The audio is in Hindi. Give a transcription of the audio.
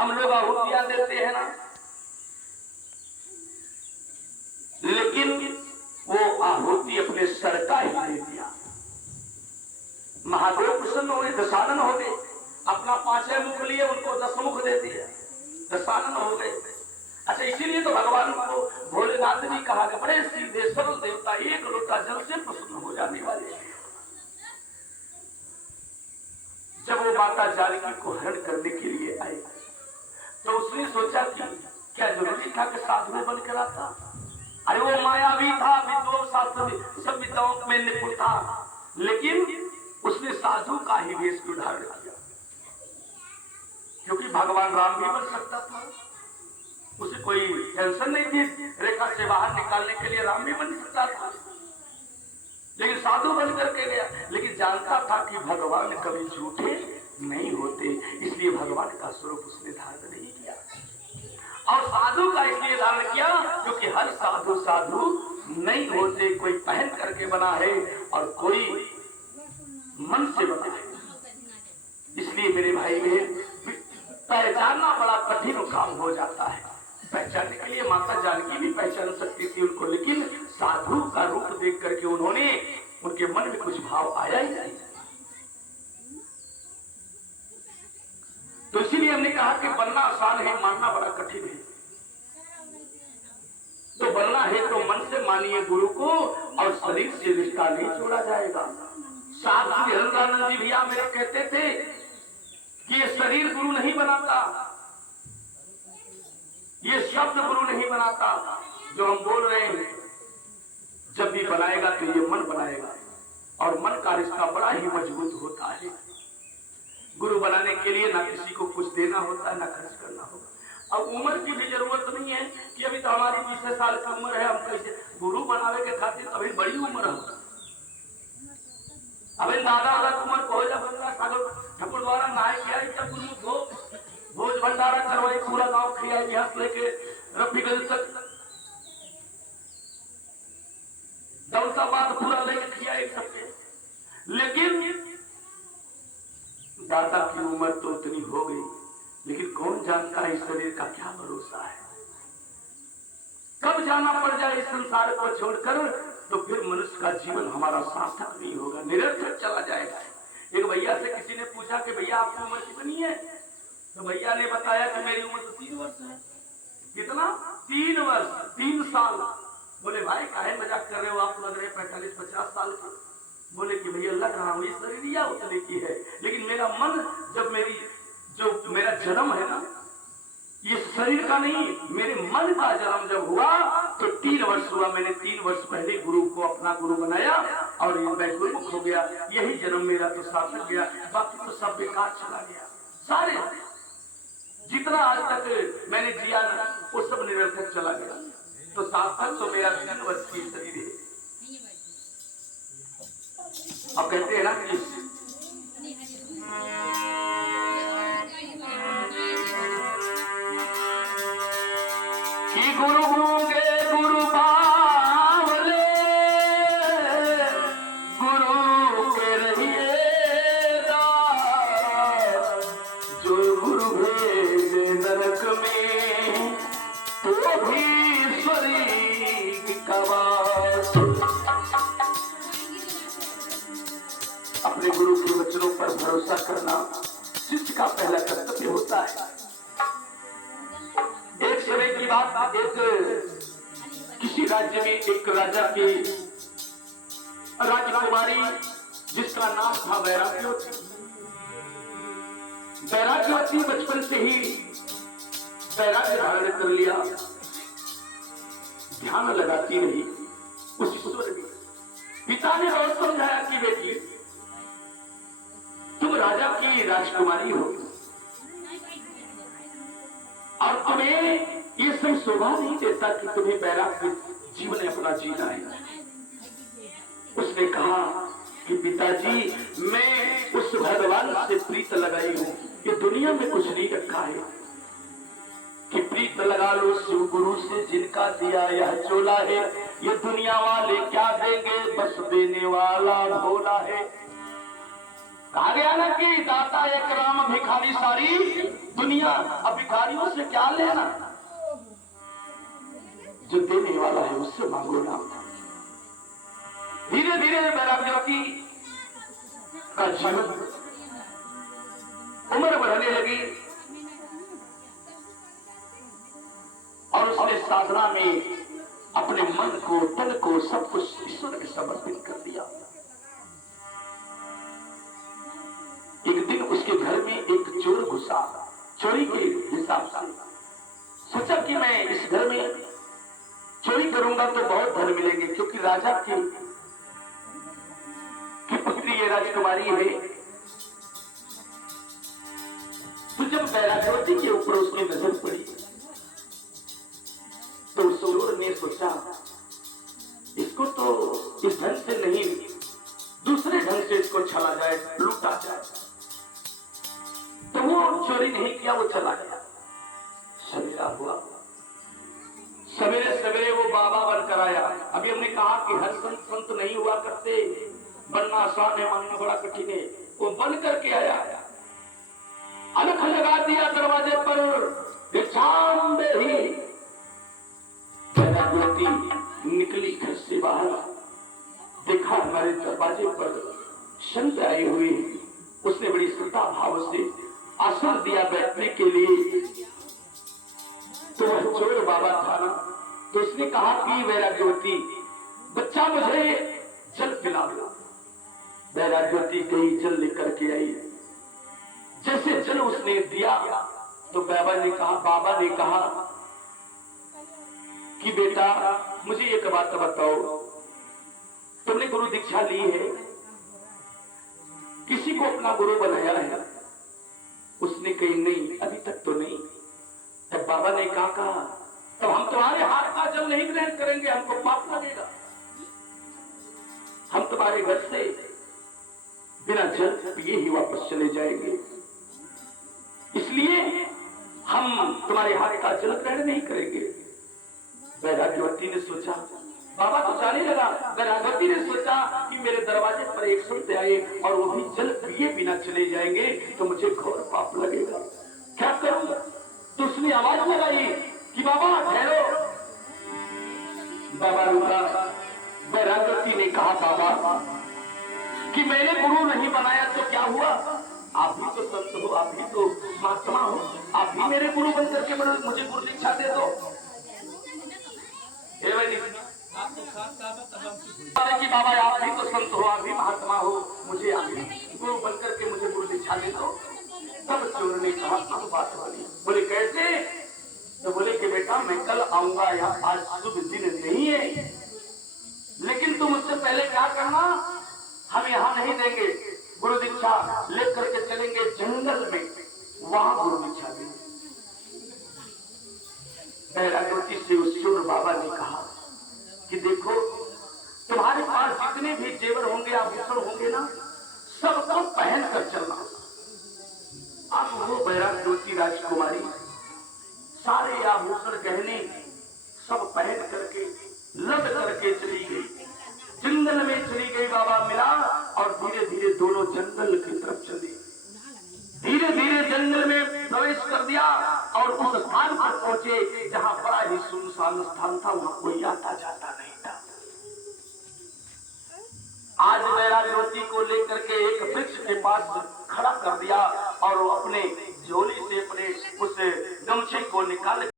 हम लोग आहुतियां देते हैं ना, लेकिन वो आहुति अपने सर का ही दे दिया। महादेव प्रसन्न हो गए, दशानन हो गए, अपना 5 मुख लिए उनको 10 मुख दे दिया, दशानन हो गए। अच्छा, इसीलिए तो भगवान को भोलेनाथ भी कहा गया, बड़े सीधे सरल देवता, एक लोटा जल से प्रसन्न हो जाने वाले। जब वो माता जानकी को हरण करने के लिए आए तो उसने सोचा कि क्या जरूरी था कि साधु बनकर आता? अरे वो मायावी था, विद्वान शास्त्र सब विद्याओं में निपुण था, लेकिन उसने साधु का ही वेश धारण किया, क्योंकि भगवान राम भी बन सकता था, उसे कोई टेंशन नहीं थी, रेखा से बाहर निकालने के लिए राम भी बन सकता था, लेकिन साधु बन करके गया। लेकिन जानता था कि भगवान कभी झूठे नहीं होते, इसलिए भगवान का स्वरूप उसने धारण नहीं किया। और साधु का इसलिए धारण किया क्योंकि हर साधु साधु नहीं होते, कोई पहन करके बना है और कोई मन से बना है। इसलिए मेरे भाई बहन, पहचानना बड़ा कठिन काम हो जाता है। पहचानने के लिए माता जानकी भी पहचान सकती थी उनको, लेकिन साधु का रूप देख करके उनके मन में कुछ भाव आया ही नहीं। तो इसीलिए हमने कहा कि बनना आसान है, मानना बड़ा कठिन है। तो बनना है तो मन से मानिए गुरु को, और शरीर से रिश्ता नहीं जोड़ा जाएगा। साधु हरिदानंद जी भैया मेरे कहते थे कि ये शरीर गुरु नहीं बनाता, ये शब्द गुरु नहीं बनाता, जो हम बोल रहे हैं जब भी बनाएगा तो ये मन बनाएगा, और मन का रिश्ता बड़ा ही मजबूत होता है। गुरु बनाने के लिए ना किसी को कुछ देना होता है, ना खर्च करना होगा। अब उम्र की भी जरूरत नहीं है कि अभी तो हमारी 20 साल की उम्र है, हम कैसे गुरु बनावे के खातिर अभी बड़ी उम्र है। अभी दादा की उम्र पहुंचा बंदा सागर ठाकुर द्वारा नहाए किया, जब गुरुमुख हो भोज भंडारा करवाई, पूरा गांव खिया इतिहास लेके रफीगंज तक दौलताबाद पूरा लेके खिया सबके। लेकिन दादा की उम्र तो उतनी हो गई, लेकिन कौन जानता है इस शरीर का क्या भरोसा है, कब जाना पड़ जाए इस संसार को छोड़कर, तो फिर मनुष्य का जीवन हमारा सार्थक नहीं होगा, निरर्थक चला जाएगा। एक भैया से किसी ने पूछा कि भैया आपकी उम्र कितनी है? तो भैया ने बताया कि मेरी उम्र तो 3 वर्ष है। कितना? 3 वर्ष, 3 साल। बोले भाई काहे मजाक कर रहे हो, आप लग रहे 45-50 साल के। बोले कि भैया लग रहा हूँ, ये शरीर या उतने की है, लेकिन मेरा मन, जब मेरा जन्म है ना, ये शरीर का नहीं, मेरे मन का जन्म जब हुआ तो 3 वर्ष हुआ। मैंने 3 वर्ष पहले गुरु को अपना गुरु बनाया और मैं गुरुमुख हो गया। यही जन्म मेरा तो सार्थक गया, बाकी तो सब बेकार चला गया। सारे जितना आज तक मैंने जिया वो सब निरर्थक चला गया। तो सार्थक तो मेरा 3 वर्ष की शरीर है। अब कहते हैं ना कि गुरु होंगे गुरु बावले, गुरु के रहिएगा, जो गुरु भेजे नरक में तो भी स्वर्ग का वास। अपने गुरु के वचनों पर भरोसा करना शिष्य का पहला कर्तव्य होता है। एक समय की बात, किसी राज्य में एक राजा की राजकुमारी जिसका नाम था वैराग्यवती। वैराग्यवती बचपन से ही वैराग्य धारण कर लिया, ध्यान लगाती रही उस ईश्वर में। पिता ने बहुत समझाया कि बेटी तुम राजा की राजकुमारी हो और तुम्हें ये सब शोभा नहीं देता कि तुम्हें वैराग्य जीवन अपना जीना है। उसने कहा कि पिताजी मैं उस भगवान से प्रीत लगाई हूं, ये दुनिया में कुछ नहीं रखा है कि प्रीत लगा लो शिव गुरु से जिनका दिया यह चोला है। ये दुनिया वाले क्या देंगे, बस देने वाला भोला है। कहा गया ना कि दाता एक राम भिखारी सारी दुनिया। अब भिखारी भिखारियों से क्या लेना, जो देने वाला है उससे मांगो ना। धीरे धीरे वैराग्यवती का जीवन उम्र बढ़ने लगी और उसने साधना में अपने मन को, तन को, सब कुछ ईश्वर के समर्पित कर दिया। एक दिन उसके घर में एक चोर घुसा, चोरी के हिसाब से सोचा कि मैं इस घर में चोरी करूंगा तो बहुत धन मिलेंगे, क्योंकि राजा की पुत्री ये राजकुमारी है। तो जब वैराग्यवती के ऊपर उसकी नजर पड़ी तो उस चोर ने सोचा इसको तो इस ढंग से नहीं, दूसरे ढंग से इसको छला जाए, लूटा जाए। तो वो चोरी नहीं किया, वो चला गया। सवेरा हुआ, सवेरे सवेरे वो बाबा बनकर आया। अभी हमने कहा कि हर संत नहीं हुआ करते, बनना आसान है, मानना बड़ा कठिन है। वो बन करके आया, अलख लगा दिया दरवाजे पर, वैराग्यवती निकली घर से बाहर, देखा हमारे दरवाजे पर संत आए हुए हैं। उसने बड़ी श्रद्धा भाव से आसन दिया बैठने के लिए। तो वह चोर बाबा था ना, तो उसने कहा कि वैराग्यवती बच्चा मुझे जल पिलाओ। वैराग्यवती गई, जल लेकर के आई। जैसे जल उसने दिया तो बाबा ने कहा कि बेटा मुझे एक बात बताओ, तुमने गुरु दीक्षा ली है, किसी को अपना गुरु बनाया है? उसने कही नहीं, अभी तक तो नहीं। तब बाबा ने कहा तब हम तुम्हारे हाथ का जल नहीं ग्रहण करेंगे, हमको पाप लगेगा। हम तुम्हारे घर से बिना जल पिए ही वापस चले जाएंगे, इसलिए हम तुम्हारे हाथ का जल ग्रहण नहीं करेंगे। वैराग्यवती ने सोचा, बाबा तो जाने लगा। वैराग्यवती ने सोचा कि मेरे दरवाजे पर एक संत आए और वो भी जल पिए बिना चले जाएंगे तो मुझे घोर पाप लगेगा, क्या करूं? तो उसने आवाज लगाई कि बाबा ठहरो। बाबा रुका। वैराग्यवती ने कहा बाबा कि मैंने गुरु नहीं बनाया तो क्या हुआ? आप भी तो संत हो, आप भी तो महात्मा हो, आप भी मेरे गुरु बन करके मुझे गुरु दीक्षा दे दो। कि बाबा आप भी तो संत हो, आप भी महात्मा हो, मुझे आप भी गुरु बन करके मुझे गुरु दीक्षा दे दो। तब चोर ने कहा अब बात वाली। बोले कैसे? तो बोले कि बेटा मैं कल आऊंगा, यहाँ आज शुभ दिन नहीं है, लेकिन तुम उससे पहले क्या करना, हम यहाँ नहीं देंगे गुरु दीक्षा, लेकर के चलेंगे जंगल में, वहां गुरु दीक्षा देंगे। वैराग्यवती से उस चोर बाबा ने कहा कि देखो तुम्हारे पास जितने भी जेवर होंगे, आभूषण होंगे ना, सबको पहन कर चलना। अब वो वैराग्यवती राजकुमारी सारे आभूषण गहने सब पहन करके लद करके चली गई, जंगल में चली गई। बाबा मिला और धीरे धीरे दोनों जंगल की तरफ चले। धीरे धीरे जंगल में प्रवेश कर दिया और उस स्थान पर पहुंचे जहां बड़ा ही सुनसान स्थान था, वहां कोई आता जाता नहीं था। आज वैराग्यवती को लेकर के एक वृक्ष के पास खड़ा कर दिया और अपने झोली से अपने उस गमछे को निकाल